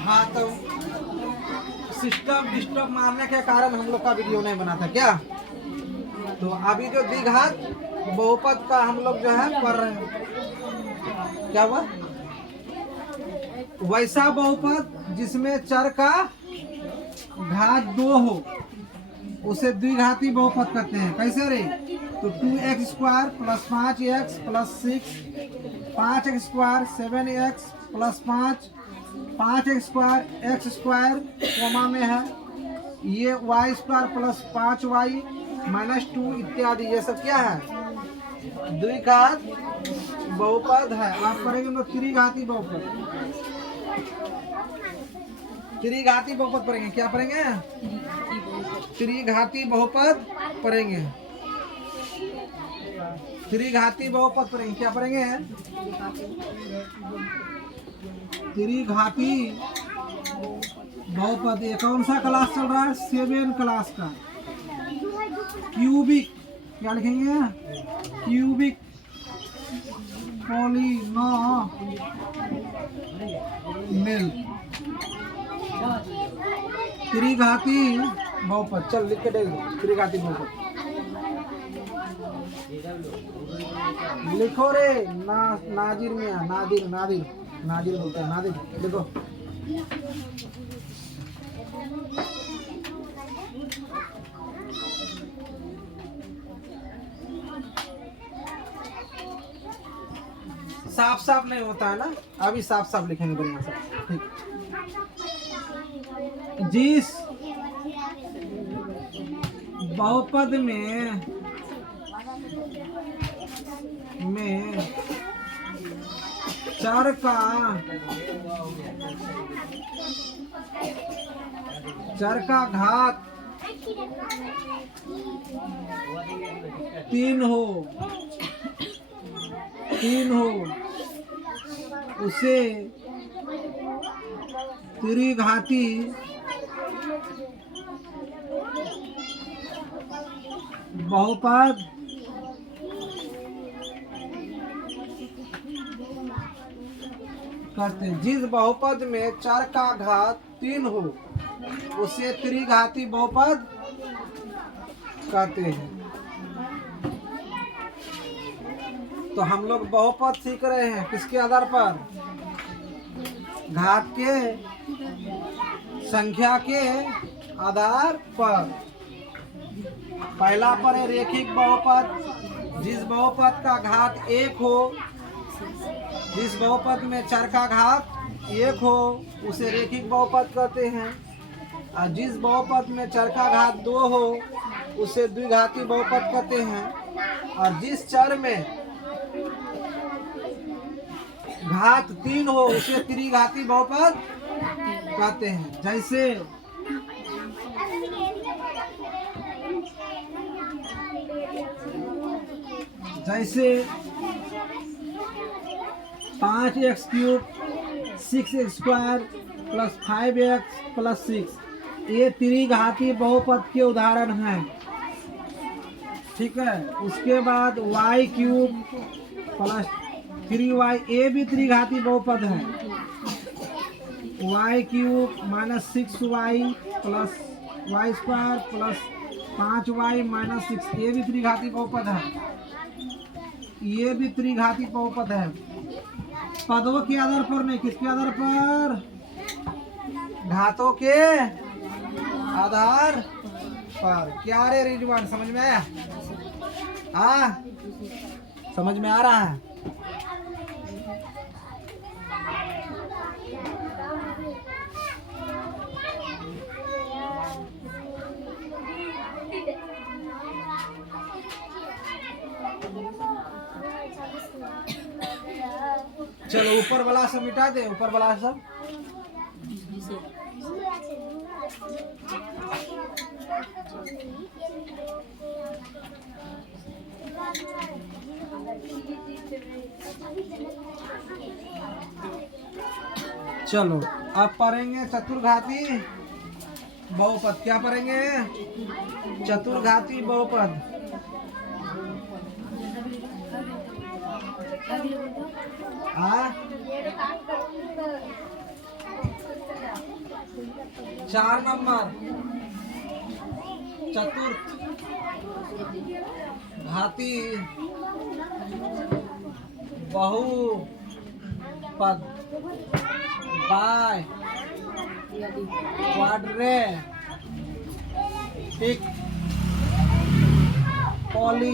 हाँ तो system disturb मारने के कारण हम लोग का वीडियो नहीं बना था क्या। तो अभी जो द्विघात बहुपद का हम लोग जो है पढ़ रहे हैं, क्या हुआ, वैसा बहुपद जिसमें चर का घात 2 हो उसे द्विघाती बहुपद कहते हैं। कैसे रे, तो 2x² + 5x + 6, 5x² 7x + 5, 5x² x² coma में है, ये y² + 5y - 2 इत्यादि, ये सब क्या है, द्विघात बहुपद है। आप करेंगे तो त्रिघाती बहुपद, त्रिघाती बहुपद पढ़ेंगे। क्या पढ़ेंगे, त्रिघाती बहुपद पढ़ेंगे, त्रिघाती बहुपद पढ़ेंगे। क्या पढ़ेंगे, त्रिघाती बहुपद। ये कौन सा क्लास चल रहा है, 7 क्लास का। क्यूबिक, क्या लिखेंगे, क्यूबिक पॉलीनोमियल त्रिघाती बहुपद। चल लिख के देख दो, त्रिघाती बहुपद लिखो रे। नाजिर मियां, नादिर नादिर नादिर बोलते हैं, नादिर लिखो। साफ साफ नहीं होता है ना, अभी साफ साफ लिखेंगे बढ़िया से, ठीक। जिस बहुपद में चर का घात 3 हो उसे त्रिघाती बहुपद करते हैं। जिस बहुपद में चर का घात 3 हो उसे त्रिघाती बहुपद कहते हैं। तो हम लोग बहुपद सीख रहे हैं किसके आधार पर, घात के संख्या के आधार पर। पहला पर है रेखिक बहुपद, जिस बहुपद का घात 1 हो, जिस बहुपद में चर का घात 1 हो उसे रेखिक बहुपद कहते हैं। और जिस बहुपद में चर का घात 2 हो उसे द्विघाती बहुपद कहते हैं। और जिस चर में घात 3 हो उसे त्रिघाती बहुपद कहते हैं। जैसे 5x³ 6x² + 5x + 6, ये त्रिघाती बहुपद के उदाहरण हैं, ठीक है। उसके बाद y³ + 3y, ये भी त्रिघाती बहुपद है। y³ - 6y + y² + 5y - 6, ये भी त्रिघाती बहुपद है। ये भी त्रिघाती बहुपद है। पदों के आधार पर नहीं, किसके आधार पर, घातों के आधार पर। क्या रे रिजवान, समझ में आया, समझ में आ रहा है। चलो ऊपर वाला सब मिटा दे, ऊपर वाला सब। चलो अब पढ़ेंगे चतुर्घाती बहुपद। क्या पढ़ेंगे, चतुर्घाती बहुपद। 4 नंबर चतुर्थ घाती बहुपद बाय क्वाड्रेटिक पॉलीनॉमियल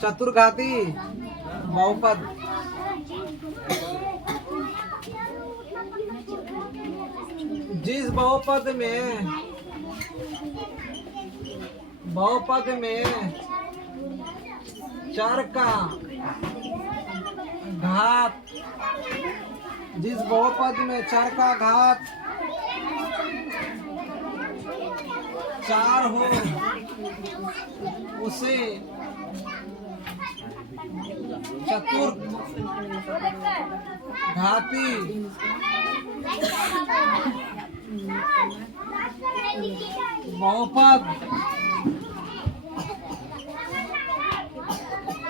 चतुर्घाती बहुपद जिस बहुपद में चर का घात जिस बहुपद में चर का घात 4 हो उसे चतुर्थ घाती बहुपद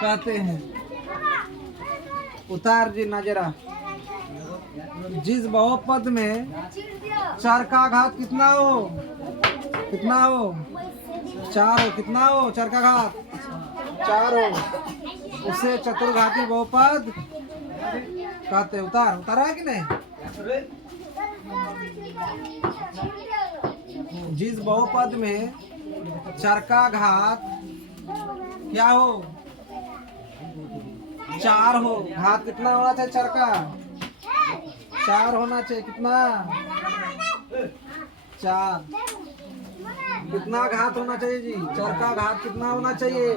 कहते हैं। उतार जी नजरा जिस बहुपद में चर का घात कितना हो 4 हो कितना हो चर का घात 4 हो उसे चतुर्घाती बहुपद कहते हैं। उतारा है कि नहीं। जिस बहुपद में चर का घात क्या हो 4 हो घात कितना होना चाहिए चर का 4 होना चाहिए कितना 4 कितना घात होना चाहिए जी चर का घात कितना होना चाहिए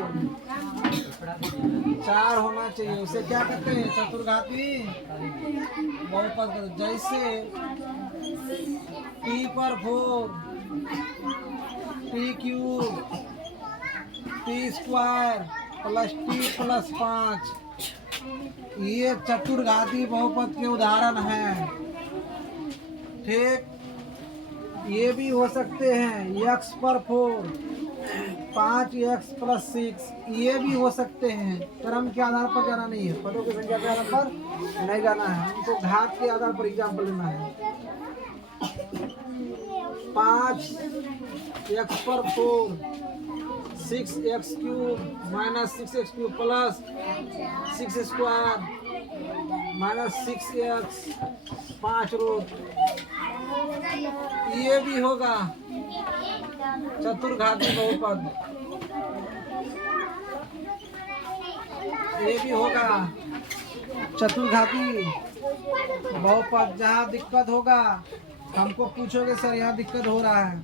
4 होना चाहिए उसे क्या कहते हैं चतुर्घाती बहुपद। जैसे T पर 4 T cube T square plus T plus 5 ये चतुर्घाती बहुपद के उदाहरण हैं। ठीक ये भी हो सकते हैं x पर 4 5x प्लस 6 ये भी हो सकते हैं। क्रम के आधार पर जाना नहीं है पदों की संख्या के आधार पर नहीं जाना है हमको घात के आधार पर एग्जाम्पल लेना है। 5x पर 4 6x cube minus 6x cube plus 6 square minus 6x 5 root ये भी होगा चतुर्घाती बहुपद। ये भी होगा चतुर्घाती बहुपद। जहाँ दिक्कत होगा हमको पूछोगे सर यहाँ दिक्कत हो रहा है।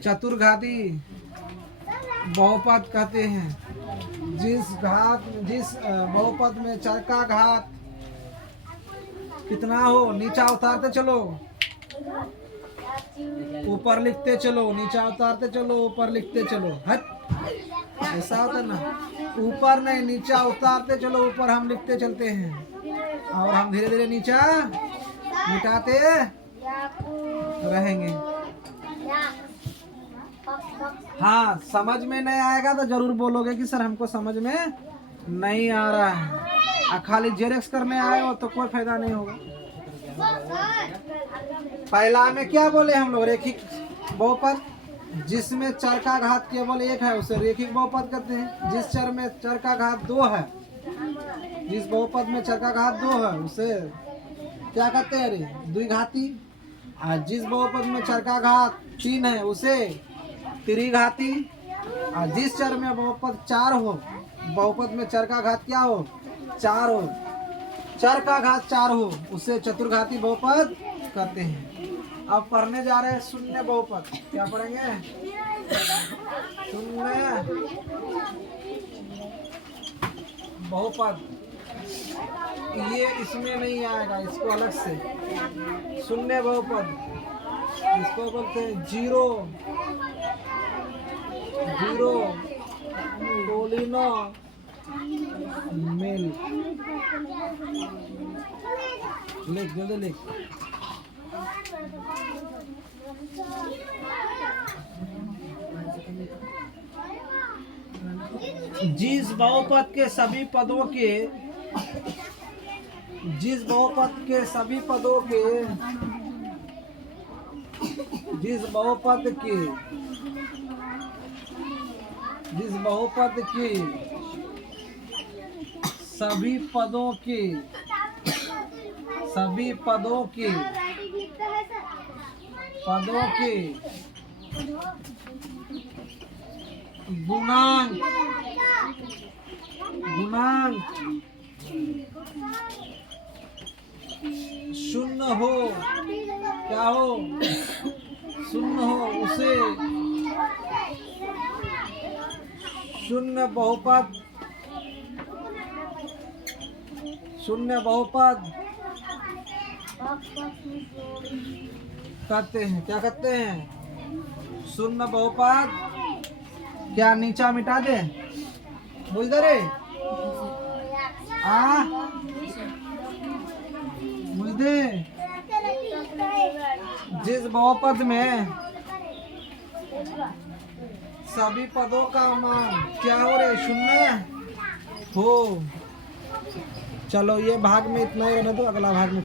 चतुर्घाती बहुपद कहते हैं जिस बहुपद में चर का घात कितना हो नीचा उतारते चलो ऊपर लिखते चलो नीचा उतारते चलो ऊपर लिखते चलो। हट ऐसा होता ना ऊपर नहीं नीचा उतारते चलो ऊपर हम लिखते चलते हैं और हम धीरे धीरे नीचा मिटाते रहेंगे। हाँ समझ में नहीं आएगा तो जरूर बोलोगे कि सर हमको समझ में नहीं आ रहा है। खाली जेरेक्स करने आए हो तो कोई फायदा नहीं होगा। पहला में क्या बोले हम लोग रेखिक बहुपद जिसमें चर का घात केवल 1 है उसे रेखिक बहुपद कहते हैं। जिस चर में चर का घात 2 है जिस बहुपद में चर का घात 2 है उसे क्या कहते हैं रे द्विघाती। और जिस बहुपद में चर का घात 3 है उसे त्रिघाती। और जिस चर में बहुपद 4 हो बहुपद में चर का घात क्या हो 4 हो चर का घात 4 हो उसे चतुर्घाती बहुपद कहते हैं। अब पढ़ने जा रहे हैं शून्य बहुपद। क्या पढ़ेंगे शून्य बहुपद। ये इसमें नहीं आएगा इसको अलग से शून्य बहुपद इसको बोलते हैं जीरो पॉलीनॉमियल। लिख जल्दी लिख। जिस बहुपद के सभी पदों के जिस बहुपद के सभी पदों के जिस बहुपद के सभी पदों के गुणांक शून्य हो, क्या हो, शून्य हो, उसे शून्य बहुपद कहते हैं। क्या कहते हैं? शून्य बहुपद। क्या नीचा मिटा दे? बोल दे रे। बोल दे। जिस बहुपद में सभी पदों का मान क्या हो रे? शून्य हो। चलो ये भाग में इतना ही रहना, तो अगला भाग में